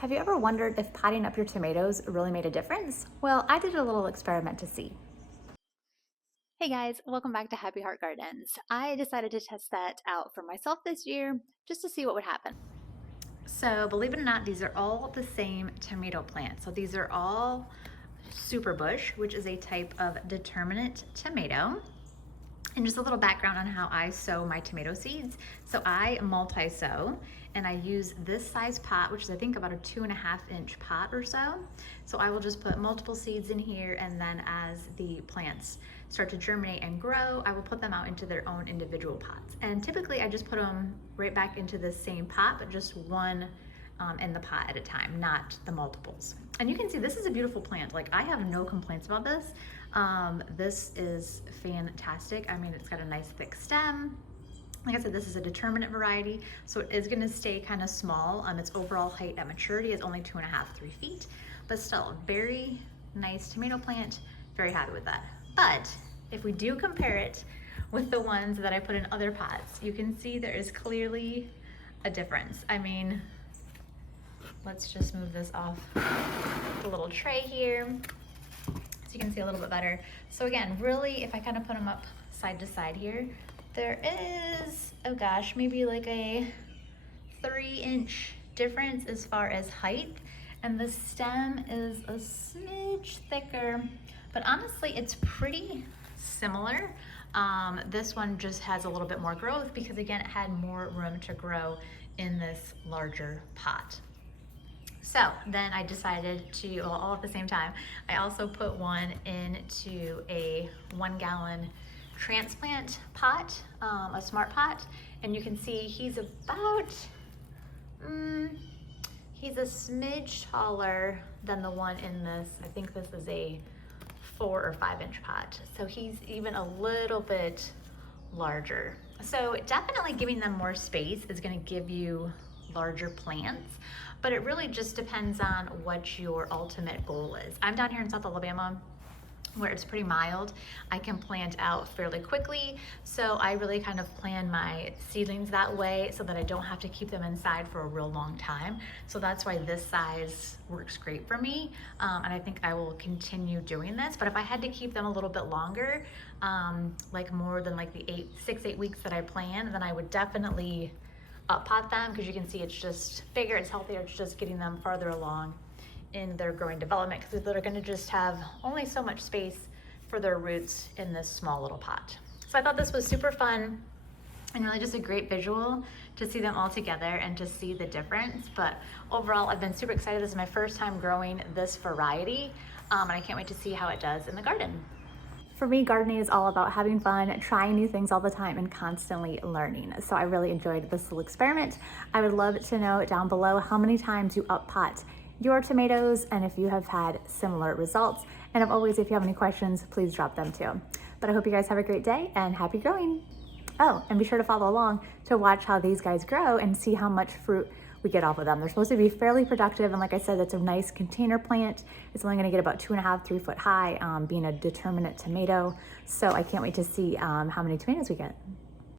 Have you ever wondered if potting up your tomatoes really made a difference? Well, I did a little experiment to see. Hey guys, welcome back to Happy Heart Gardens. I decided to test that out for myself this year just to see what would happen. So believe it or not, these are all the same tomato plant. So these are all super bush, which is a type of determinate tomato. And just a little background on how I sow my tomato seeds. So I multi-sow and I use this size pot, which is I think about a 2.5-inch pot or so. So I will just put multiple seeds in here, and then as the plants start to germinate and grow, I will put them out into their own individual pots. And typically I just put them right back into the same pot, but just one in the pot at a time, not the multiples. And you can see this is a beautiful plant. Like, I have no complaints about this. This is fantastic. I mean, it's got a nice thick stem. Like I said, this is a determinate variety, so it is gonna stay kind of small. Its overall height at maturity is only 2.5, 3 feet, but still very nice tomato plant. Very happy with that. But if we do compare it with the ones that I put in other pots, you can see there is clearly a difference. I mean, let's just move this off the little tray here so you can see a little bit better. So again, really, if I kind of put them up side to side here, there is, oh gosh, maybe like a 3-inch difference as far as height, and the stem is a smidge thicker, but honestly, it's pretty similar. This one just has a little bit more growth because, again, it had more room to grow in this larger pot. So then I decided to, well, all at the same time, I also put one into a 1-gallon transplant pot, a smart pot, and you can see he's about, he's a smidge taller than the one in this. I think this is a 4 or 5-inch pot. So he's even a little bit larger. So definitely giving them more space is gonna give you larger plants, but it really just depends on what your ultimate goal is. I'm down here in South Alabama where it's pretty mild. I can plant out fairly quickly, so I really kind of plan my seedlings that way so that I don't have to keep them inside for a real long time. So that's why this size works great for me, and I think I will continue doing this. But if I had to keep them a little bit longer, like more than like the 6-8 weeks that I plan, then I would definitely pot them, because you can see it's just bigger, it's healthier, it's just getting them farther along in their growing development, because they're going to just have only so much space for their roots in this small little pot. So I thought this was super fun and really just a great visual to see them all together and to see the difference. But overall, I've been super excited. This is my first time growing this variety, and I can't wait to see how it does in the garden. For me, gardening is all about having fun, trying new things all the time, and constantly learning. So I really enjoyed this little experiment. I would love to know down below how many times you up-pot your tomatoes and if you have had similar results. And as always, if you have any questions, please drop them too. But I hope you guys have a great day and happy growing. Oh, and be sure to follow along to watch how these guys grow and see how much fruit we get off of them. They're supposed to be fairly productive, and like I said, it's a nice container plant. It's only gonna get about 2.5, 3 foot high, being a determinate tomato. So I can't wait to see how many tomatoes we get.